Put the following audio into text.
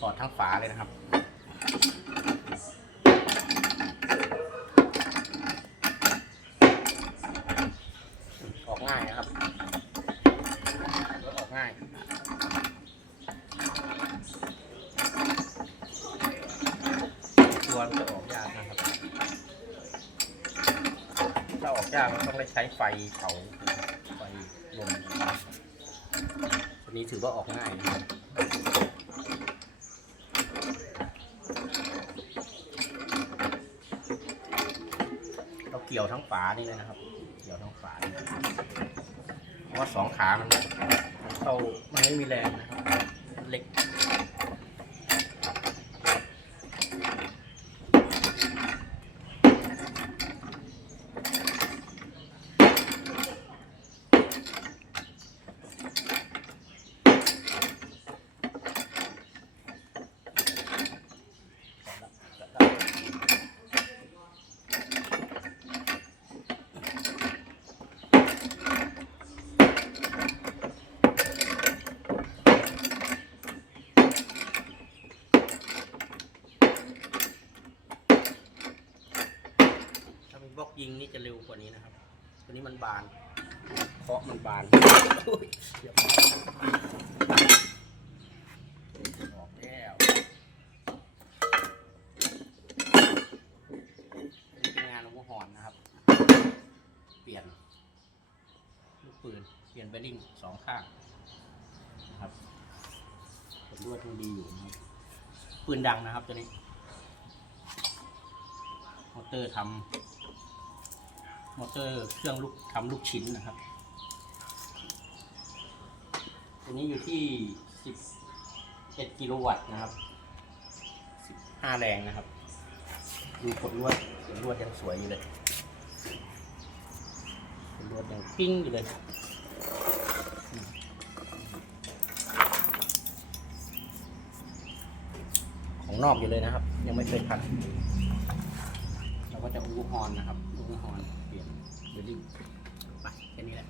ถอดทั้งฝาเลยนะครับ ออกง่ายนะครับรถออกง่ายตัวมันจะออกยากนะครับ ถ้าออกยากมันต้องได้ใช้ไฟเผาไฟลมตัวนี้ถือว่าออกง่ายนะครับ เกี่ยวทั้งฝานี่เลยนะครับ เกี่ยวทั้งฝานเพราะว่าสองขามันเข้ามันไม่มีแรงนะครับเล็ก บล็อกยิงนี่จะเร็วกว่านี้นะครับ ตัวนี้มันบาน เคาะมันบานอุ๊ยเดี๋ยวออกแล้วนี่เป็นงานหลวงพ่อหอนนะครับ เปลี่ยนลูกปืน เปลี่ยนเบลลิงสองข้างนะครับผลรวดยังดีอยู่นะครับ ปืนดังนะครับตัวนี้มอเตอร์ทำ มอเตอร์เครื่องลูกทำลูกชิ้นนะครับ ตัวนี้อยู่ที่สิบเอ็ดกิโลวัตต์นะครับสิบห้าแรงนะครับ ดูกดลวดเสียงลวดยังสวยอยู่เลยกดลวดยังปิ้งอยู่เลยของนอกอยู่เลยนะครับ ยังไม่เคยพัน ก็จะอูฮอนนะครับอูฮอนเปลี่ยนเบลลิ่งไปแค่นี้แหละ